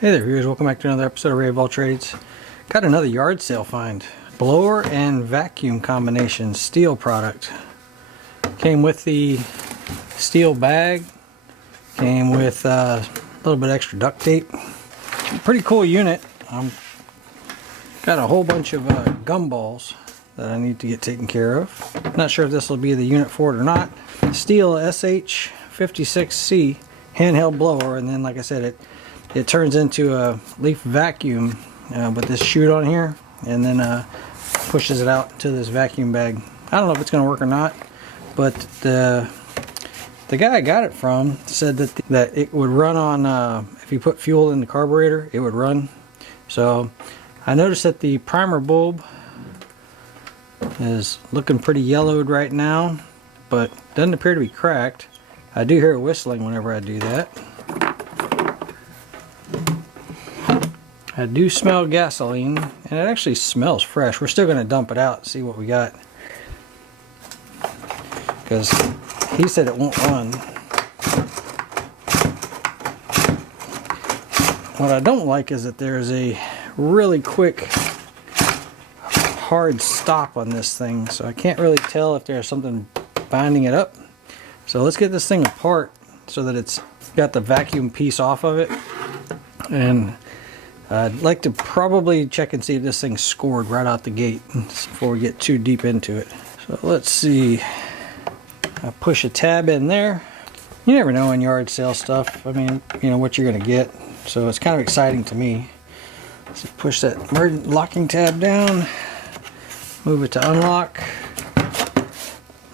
Hey there viewers, welcome back to another episode of Ray of All Trades. Got another yard sale find. Blower and vacuum combination Stihl product. Came with the Stihl bag. Came with a little bit extra duct tape. Pretty cool unit. Got a whole bunch of gumballs that I need to get taken care of. Not sure if this will be the unit for it or not. Stihl SH56C handheld blower, and then like I said, it turns into a leaf vacuum with this chute on here, and then pushes it out to this vacuum bag. I don't know if it's going to work or not, but the guy I got it from said that it would run on, if you put fuel in the carburetor, it would run. So I noticed that the primer bulb is looking pretty yellowed right now, but doesn't appear to be cracked. I do hear it whistling whenever I do that. I do smell gasoline, and it actually smells fresh. We're still going to dump it out, see what we got, because he said it won't run. What I don't like is that there's a really quick hard stop on this thing, so I can't really tell if there's something binding it up. So let's get this thing apart so that it's got the vacuum piece off of it, and I'd like to probably check and see if this thing's scored right out the gate before we get too deep into it. So let's see. I push a tab in there. You never know in yard sale stuff. I mean, you know what you're going to get. So it's kind of exciting to me. So push that locking tab down. Move it to unlock.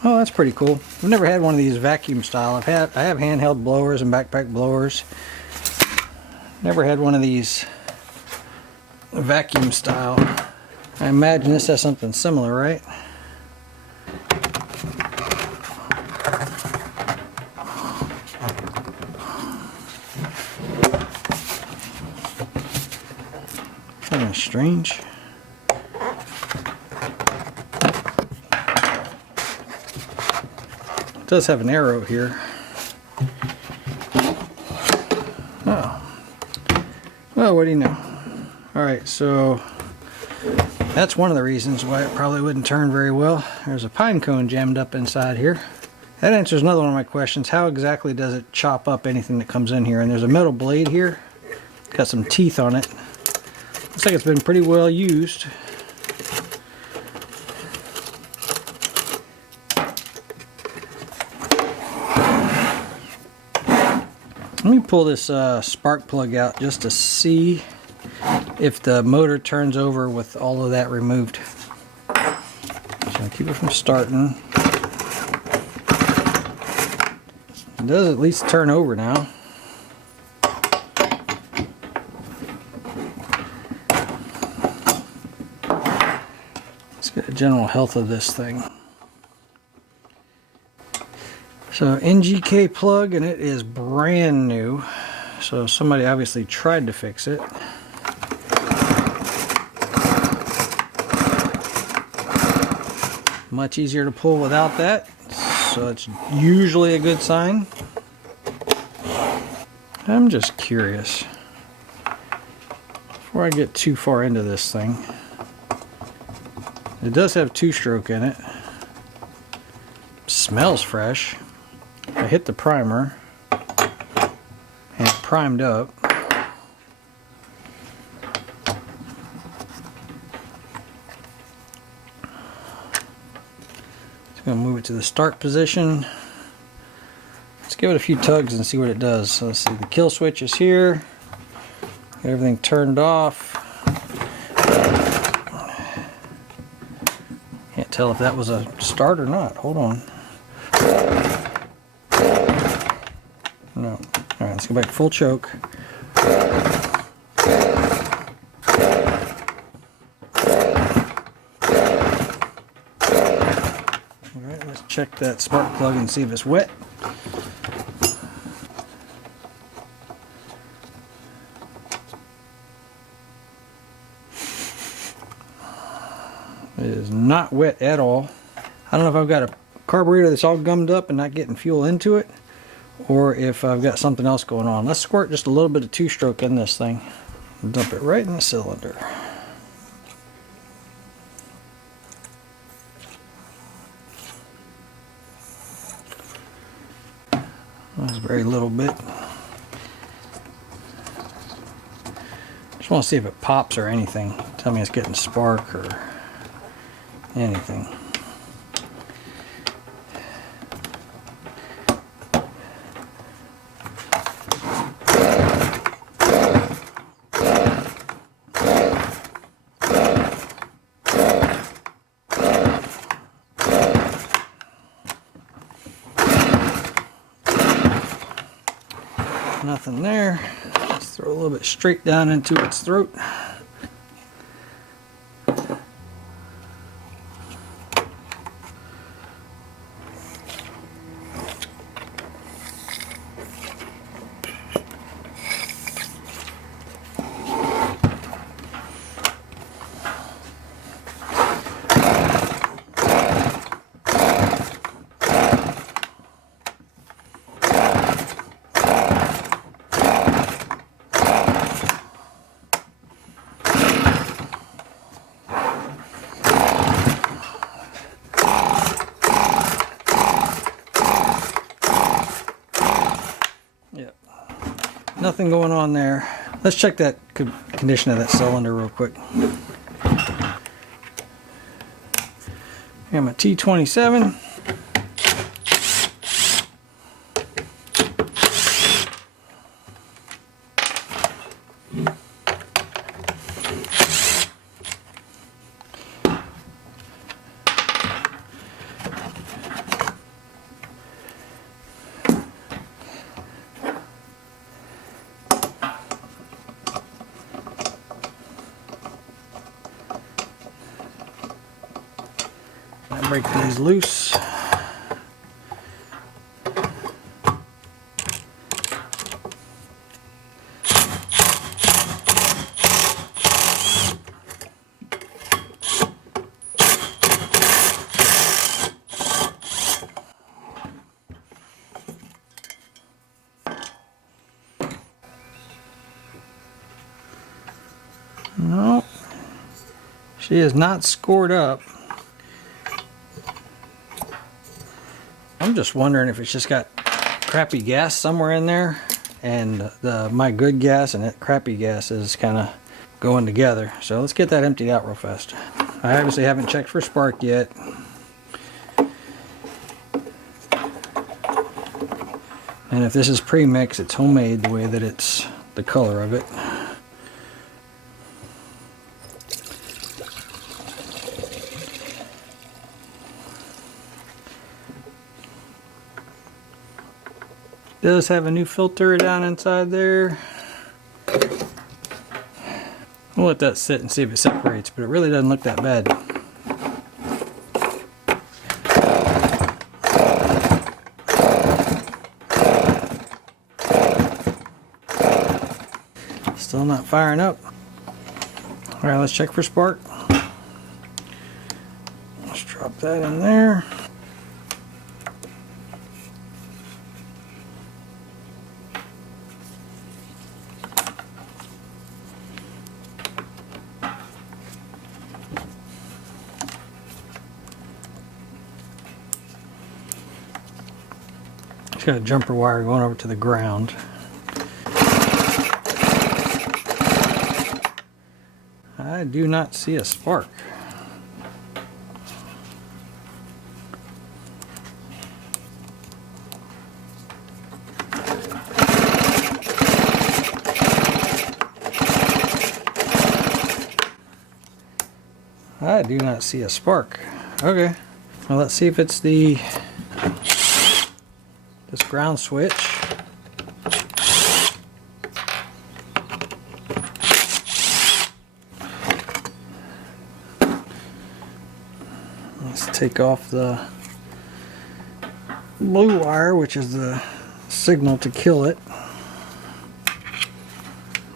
Oh, that's pretty cool. I've never had one of these vacuum style. I have handheld blowers and backpack blowers. Never had one of these vacuum style. I imagine this has something similar, right? Kind of strange. It does have an arrow here. Oh. Well, what do you know? Alright, so that's one of the reasons why it probably wouldn't turn very well. There's a pine cone jammed up inside here. That answers another one of my questions. How exactly does it chop up anything that comes in here? And there's a metal blade here. Got some teeth on it. Looks like it's been pretty well used. Let me pull this spark plug out just to see if the motor turns over with all of that removed. So I'll keep it from starting. It does at least turn over now. Let's get a general health of this thing. So NGK plug, and it is brand new. So somebody obviously tried to fix it. Much easier to pull without that, so it's usually a good sign. I'm just curious, before I get too far into this thing, it does have two-stroke in it. Smells fresh. I hit the primer and it primed up. Going to move it to the start position. Let's give it a few tugs and see what it does. So let's see, the kill switch is here. Got everything turned off. Can't tell if that was a start or not. Hold on. No. Alright, let's go back to full choke. Alright, let's check that spark plug and see if it's wet. It is not wet at all. I don't know if I've got a carburetor that's all gummed up and not getting fuel into it, or if I've got something else going on. Let's squirt just a little bit of two-stroke in this thing. Dump it right in the cylinder. That's a very little bit. Just want to see if it pops or anything. Tell me it's getting spark or anything. Nothing there. Let's throw a little bit straight down into its throat. Nothing going on there. Let's check that condition of that cylinder real quick. I got my T27. Break these loose. No, she is not scored up. I'm just wondering if it's just got crappy gas somewhere in there, and my good gas and that crappy gas is kind of going together. So let's get that emptied out real fast. I obviously haven't checked for spark yet. And if this is pre-mix, it's homemade the way that it's the color of it. Does have a new filter down inside there. We'll let that sit and see if it separates, but it really doesn't look that bad. Still not firing up. Alright, let's check for spark. Let's drop that in there. Got a jumper wire going over to the ground. I do not see a spark. I do not see a spark. Okay, well, let's see if it's this ground switch. Let's take off the blue wire, which is the signal to kill it.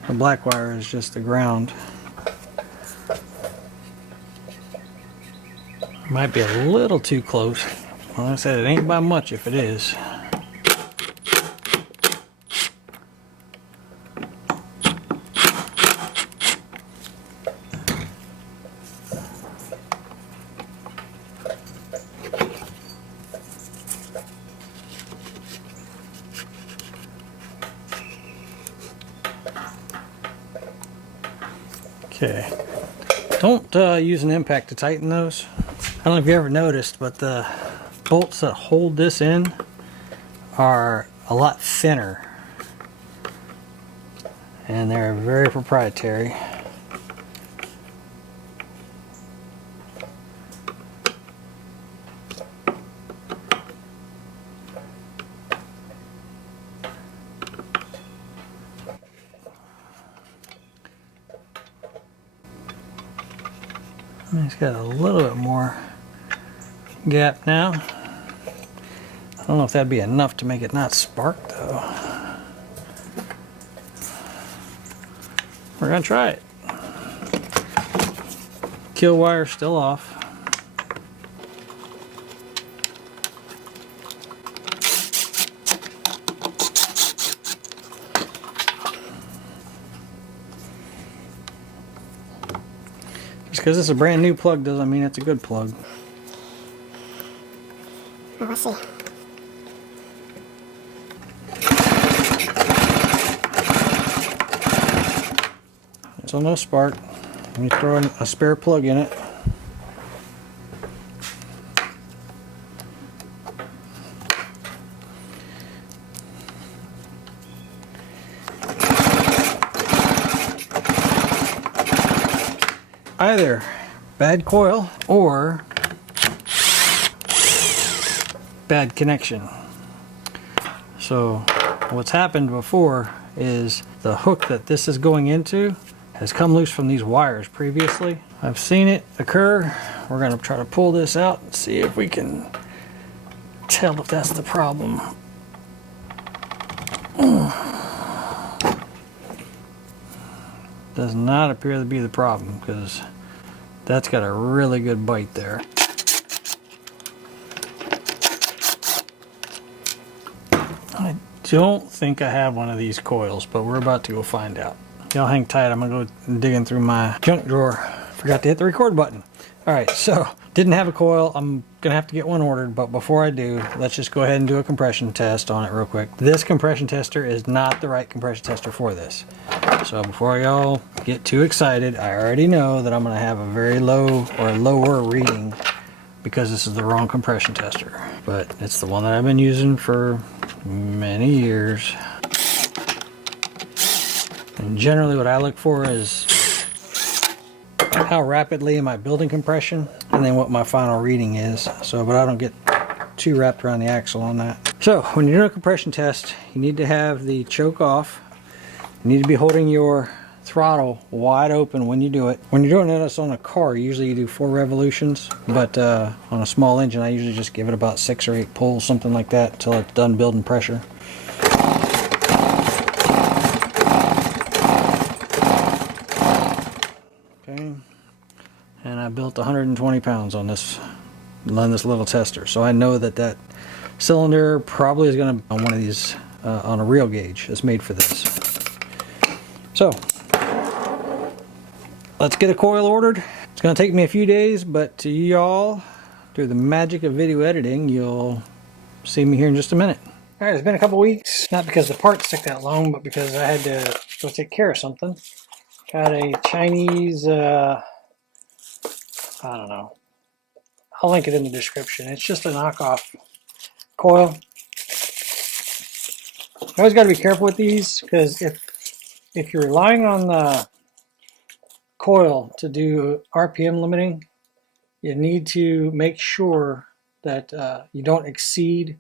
The black wire is just the ground. Might be a little too close. Well, like I said, it ain't by much if it is. Okay. Don't use an impact to tighten those. I don't know if you ever noticed, but the bolts that hold this in are a lot thinner. And they're very proprietary. It's got a little bit more gap now. I don't know if that'd be enough to make it not spark though. We're gonna try it. Kill wire still off. Just because it's a brand new plug doesn't mean it's a good plug. Oh, let's see. So no spark. Let me throw in a spare plug in it. Either bad coil or bad connection. So what's happened before is the hook that this is going into has come loose from these wires previously. I've seen it occur. We're going to try to pull this out and see if we can tell if that's the problem. Does not appear to be the problem because that's got a really good bite there. I don't think I have one of these coils, but we're about to go find out. Y'all hang tight, I'm gonna go digging through my junk drawer. Forgot to hit the record button. Alright, so didn't have a coil. I'm gonna have to get one ordered, but before I do, let's just go ahead and do a compression test on it real quick. This compression tester is not the right compression tester for this. So before y'all get too excited, I already know that I'm gonna have a very low or lower reading because this is the wrong compression tester. But it's the one that I've been using for many years. And generally what I look for is how rapidly am I building compression and then what my final reading is. So, but I don't get too wrapped around the axle on that. So when you're doing a compression test, you need to have the choke off. You need to be holding your throttle wide open when you do it. When you're doing this on a car, usually you do 4 revolutions, but on a small engine I usually just give it about 6 or 8 pulls, something like that, until it's done building pressure. Okay, and I built 120 pounds on this little tester, so I know that that cylinder probably is going to be on one of these on a real gauge. It's made for this. So let's get a coil ordered. It's going to take me a few days, but to y'all, through the magic of video editing, you'll see me here in just a minute. All right, it's been a couple weeks, not because the parts took that long, but because I had to go take care of something. Got a Chinese, I don't know. I'll link it in the description. It's just a knockoff coil. You always got to be careful with these, because if you're relying on the coil to do RPM limiting, you need to make sure that you don't exceed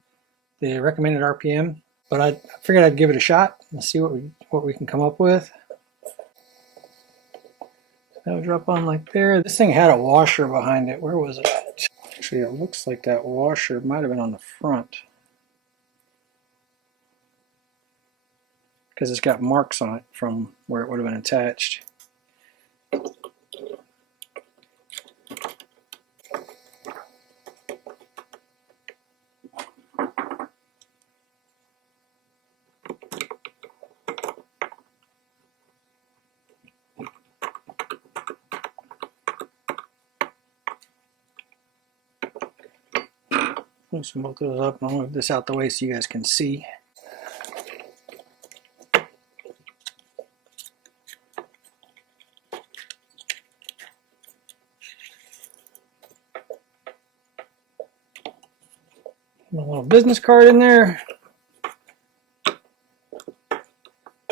the recommended RPM. But I figured I'd give it a shot and see what we can come up with. That would drop on like there. This thing had a washer behind it. Where was it at? Actually, it looks like that washer might have been on the front, because it's got marks on it from where it would have been attached. Loosen both those up, and I'll move this out the way so you guys can see. a little business card in there.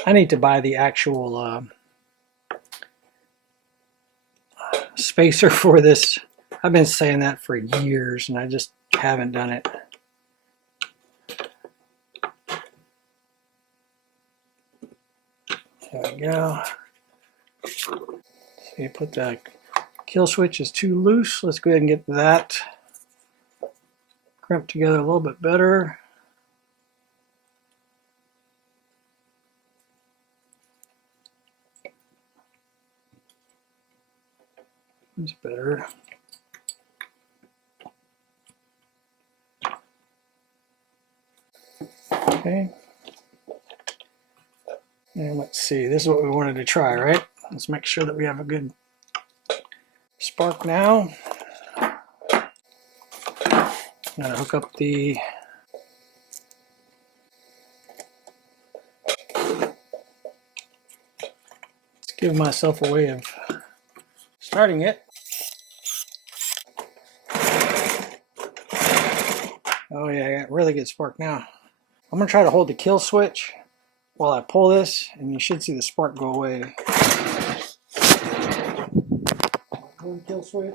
I need to buy the actual spacer for this. I've been saying that for years and I just haven't done it. There we go. So you put the kill switch is too loose. Let's go ahead and get that crimped together a little bit better. It's better. Okay. And let's see, this is what we wanted to try, right? Let's make sure that we have a good spark now. Gotta hook up the let's give myself a way of starting it. Oh yeah, I got really good spark now. I'm gonna try to hold the kill switch while I pull this, and you should see the spark go away. Hold the kill switch.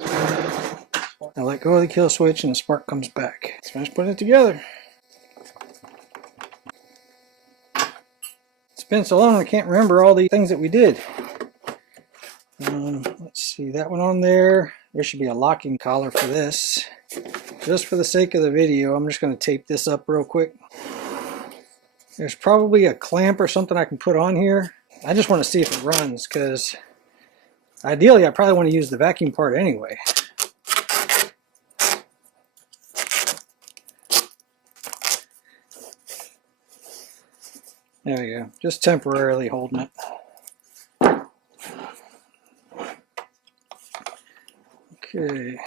I let go of the kill switch and the spark comes back. So I'm just putting it together. It's been so long I can't remember all the things that we did. Let's see, that one on there. There should be a locking collar for this. Just for the sake of the video, I'm just going to tape this up real quick. There's probably a clamp or something I can put on here. I just want to see if it runs, because ideally I probably want to use the vacuum part anyway. There we go, just temporarily holding it. Okay.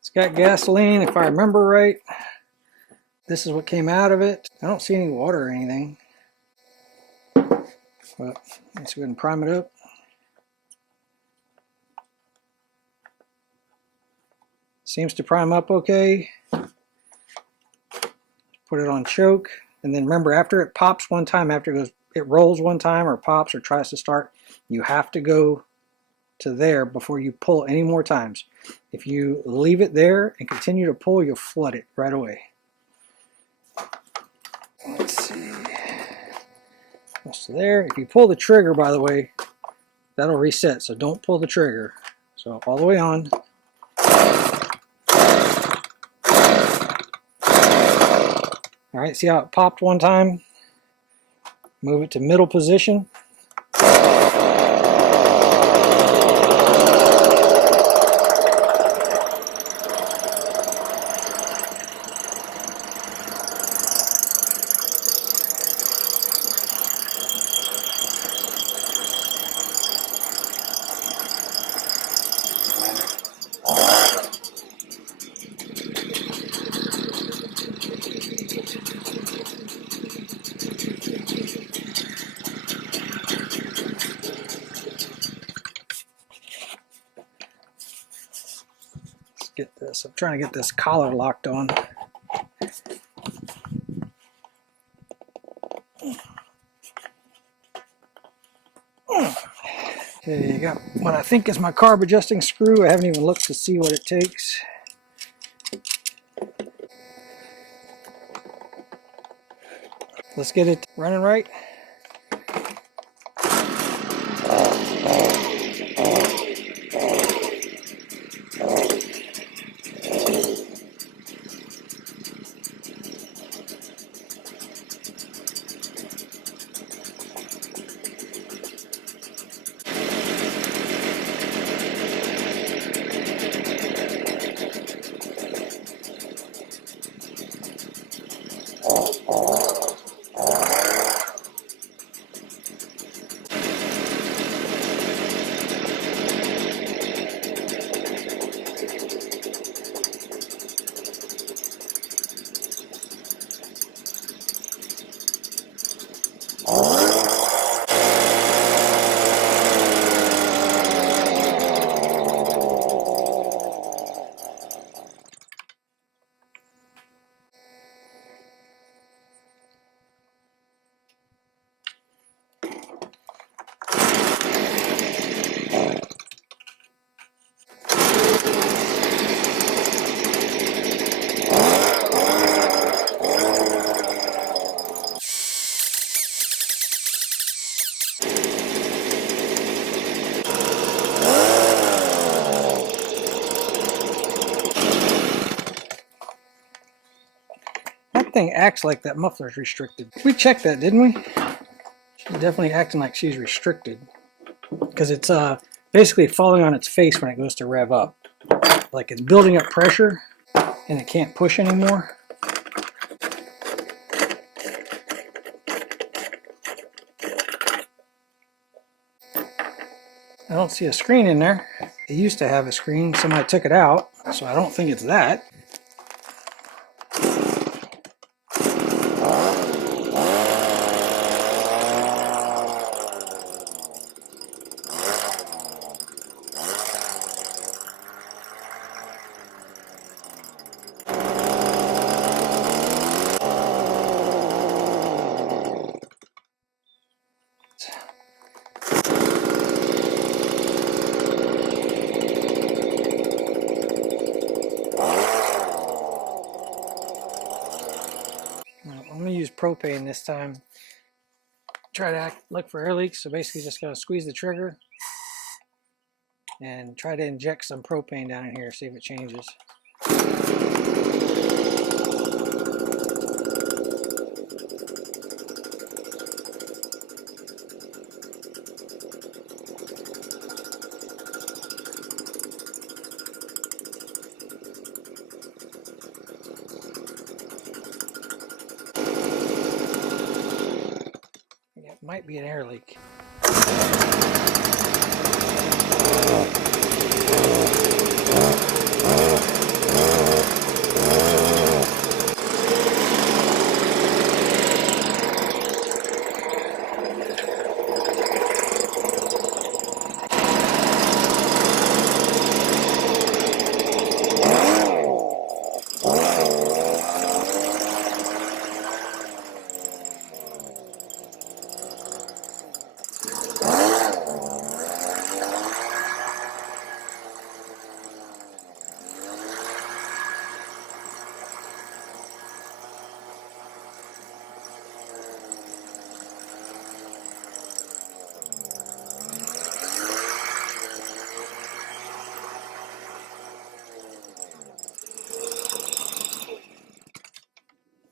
It's got gasoline, if I remember right. This is what came out of it. I don't see any water or anything. But let's go ahead and prime it up. Seems to prime up okay. Put it on choke, and then remember, after it pops one time, after it rolls one time or pops or tries to start, you have to go to there before you pull any more times. If you leave it there and continue to pull, you'll flood it right away. Let's see. That's there. If you pull the trigger, by the way, that'll reset, so don't pull the trigger. So all the way on. Alright, see how it popped one time? Move it to middle position. Get this. I'm trying to get this collar locked on. Okay, you got what I think is my carb adjusting screw. I haven't even looked to see what it takes. Let's get it running right. thing acts like that muffler's restricted. We checked that, didn't we? She's definitely acting like she's restricted. Because it's basically falling on its face when it goes to rev up. Like it's building up pressure and it can't push anymore. I don't see a screen in there. It used to have a screen. Somebody took it out, so I don't think it's that. I'm going to use propane this time. Try to look for air leaks, so basically just going to squeeze the trigger and try to inject some propane down in here, see if it changes. It might be an air leak.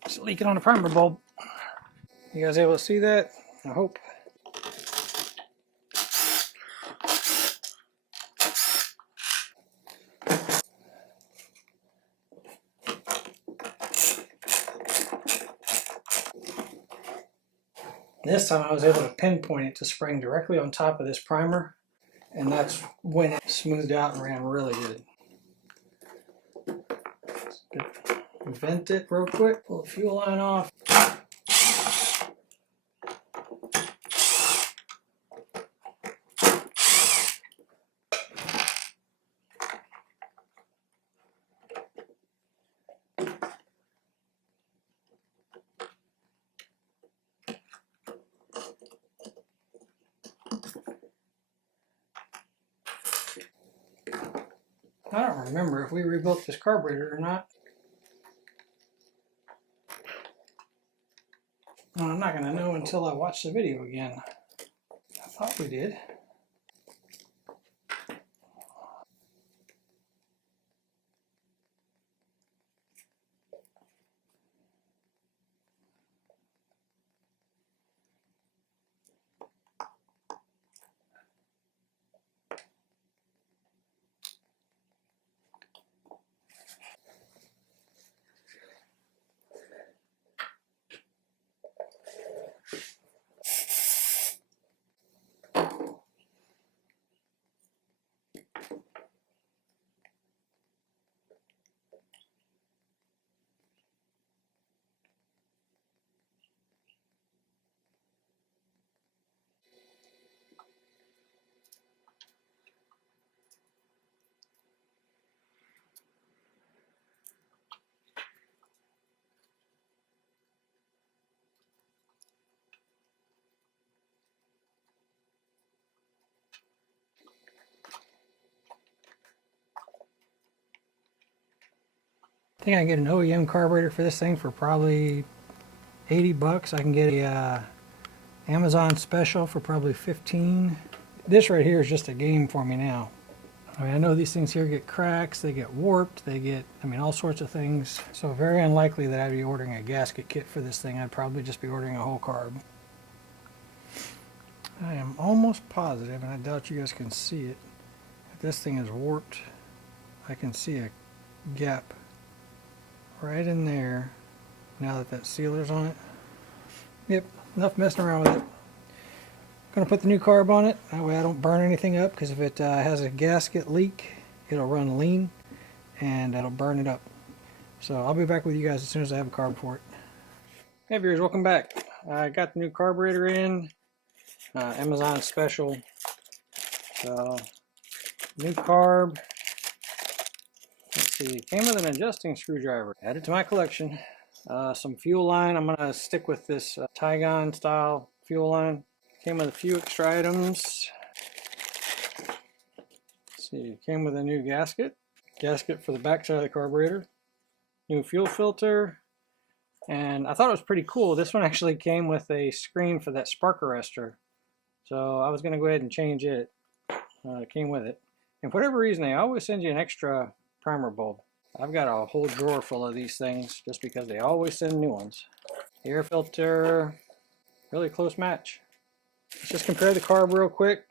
It's leaking on the primer bulb. You guys able to see that? I hope. This time I was able to pinpoint it to spring directly on top of this primer, and that's when it smoothed out and ran really good. Vent it real quick, pull the fuel line off. I don't remember if we rebuilt this carburetor or not. Well, I'm not going to know until I watch the video again. I thought we did. I think I can get an OEM carburetor for this thing for probably 80 bucks. I can get a Amazon special for probably 15. This right here is just a game for me now. I mean, I know these things here get cracks, they get warped, they get, I mean, all sorts of things. So very unlikely that I'd be ordering a gasket kit for this thing. I'd probably just be ordering a whole carb. I am almost positive, and I doubt you guys can see it, if this thing is warped. I can see a gap right in there now that that sealer's on it. Yep, enough messing around with it. Gonna put the new carb on it, that way I don't burn anything up, because if it has a gasket leak, it'll run lean and that'll burn it up. So I'll be back with you guys as soon as I have a carb for it. Hey viewers, welcome back. I got the new carburetor in, Amazon special. So new carb. Let's see, came with an adjusting screwdriver. Added to my collection. Some fuel line. I'm gonna stick with this Tygon style fuel line. Came with a few extra items. Let's see, came with a new gasket for the back side of the carburetor, new fuel filter, and I thought it was pretty cool. This one actually came with a screen for that spark arrestor, so I was going to go ahead and change it. It came with it. And for whatever reason, they always send you an extra primer bulb. I've got a whole drawer full of these things just because they always send new ones. Air filter, really close match. Let's just compare the carb real quick.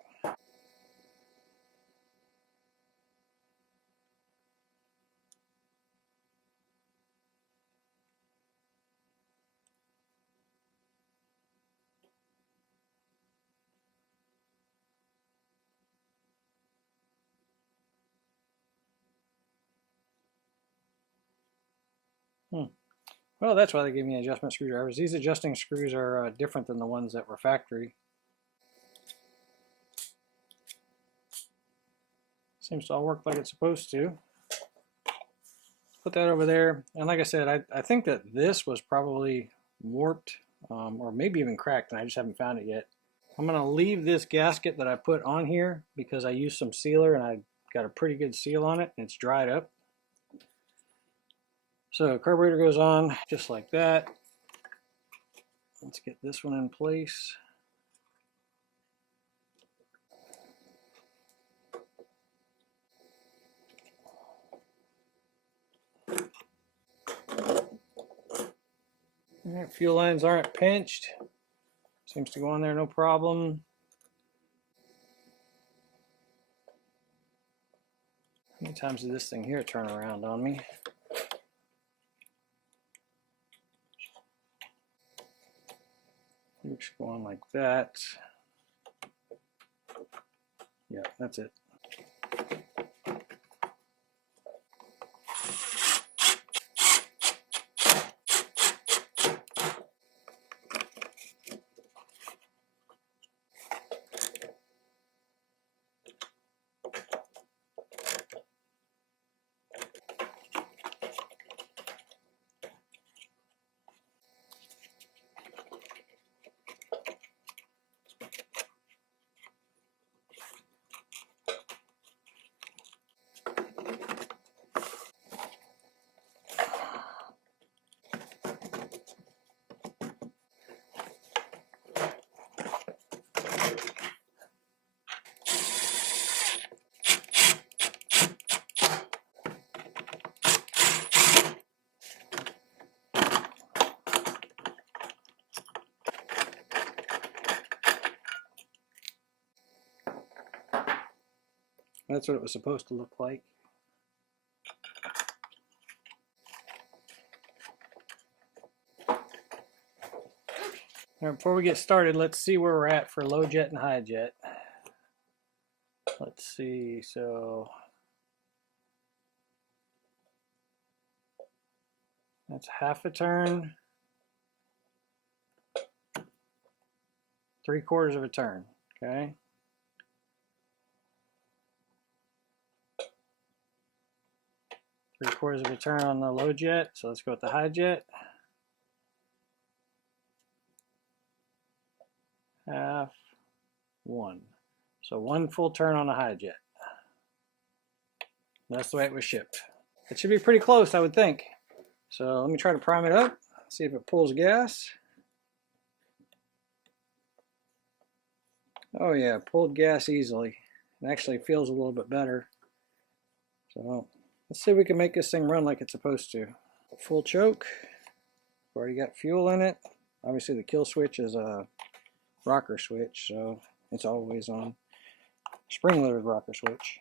Well, that's why they gave me adjustment screwdrivers. These adjusting screws are different than the ones that were factory. Seems to all work like it's supposed to. Put that over there. And like I said, I think that this was probably warped or maybe even cracked, and I just haven't found it yet. I'm going to leave this gasket that I put on here because I used some sealer and I got a pretty good seal on it and it's dried up. So carburetor goes on just like that. Let's get this one in place. All right, fuel lines aren't pinched. Seems to go on there no problem. How many times did this thing here turn around on me? Loops go on like that. Yeah, that's it. That's what it was supposed to look like. Now, before we get started, let's see where we're at for low jet and high jet. Let's see, so that's half a turn, 3/4 of a turn, okay? Three-quarters of a turn on the low jet, so let's go with the high jet. Half, 1. So 1 full turn on the high jet. That's the way it was shipped. It should be pretty close, I would think. So let me try to prime it up, see if it pulls gas. Oh yeah, pulled gas easily. It actually feels a little bit better. So let's see if we can make this thing run like it's supposed to. Full choke. Already got fuel in it. Obviously the kill switch is a rocker switch, so it's always on. Spring-loaded rocker switch.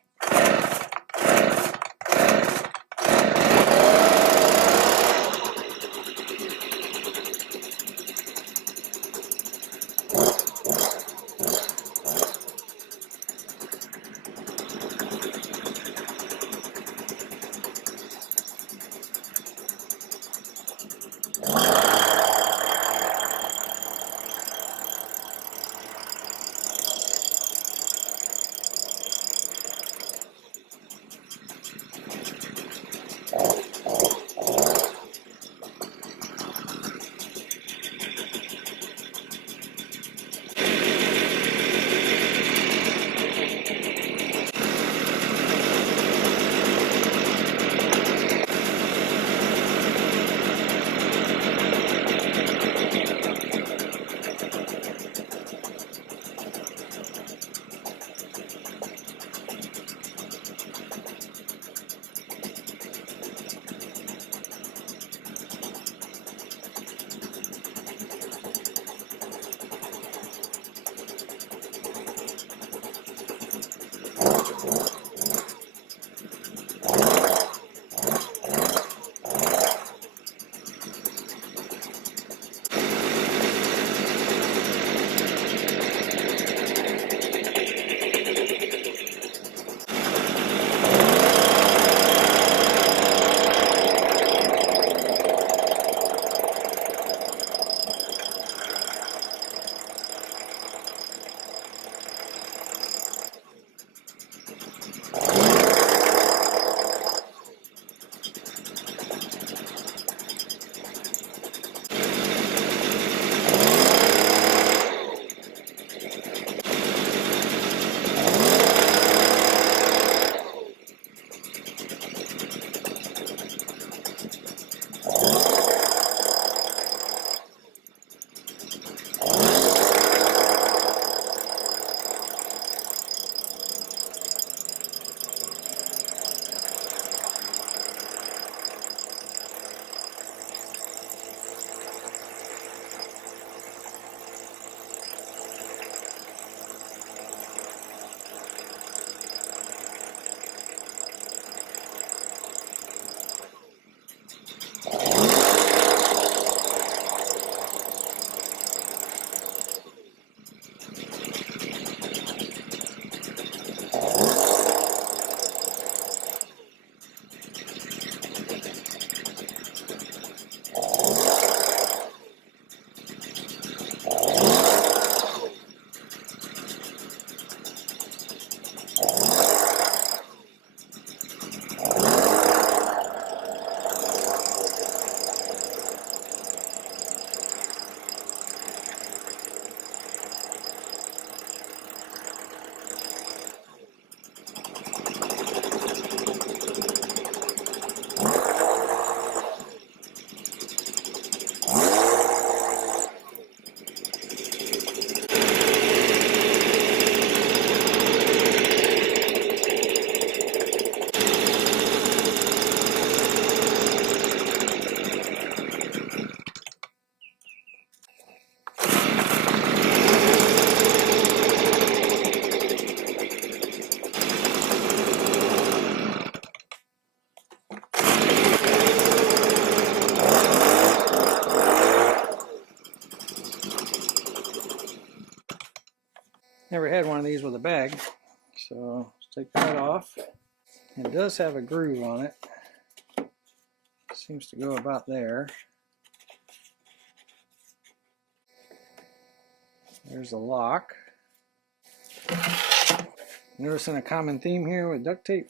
Never had one of these with a bag, so let's take that off. It does have a groove on it. Seems to go about there. There's the lock. Noticing a common theme here with duct tape.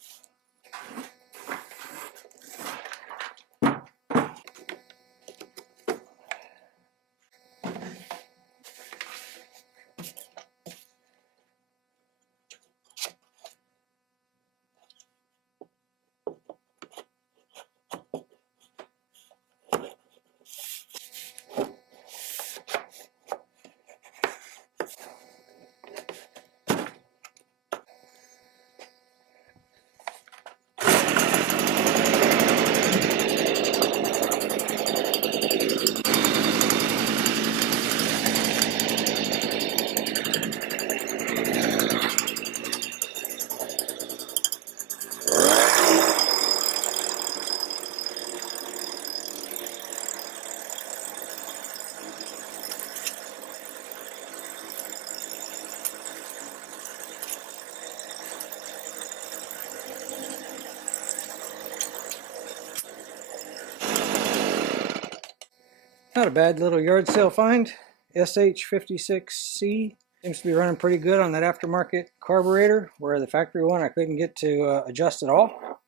Not a bad little yard sale find. SH56C seems to be running pretty good on that aftermarket carburetor, where the factory one I couldn't get to adjust at all.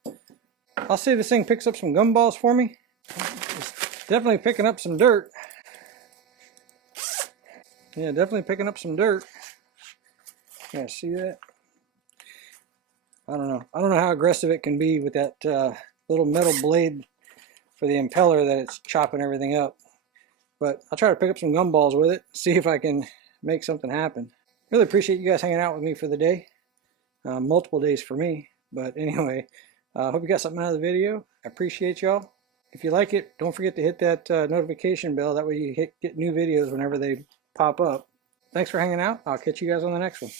I'll see if this thing picks up some gumballs for me. It's definitely picking up some dirt. Yeah, definitely picking up some dirt. Yeah, see that? I don't know. I don't know how aggressive it can be with that little metal blade for the impeller that it's chopping everything up. But I'll try to pick up some gumballs with it, see if I can make something happen. Really appreciate you guys hanging out with me for the day. Multiple days for me. But anyway, hope you got something out of the video. I appreciate y'all. If you like it, don't forget to hit that notification bell. That way you get new videos whenever they pop up. Thanks for hanging out. I'll catch you guys on the next one.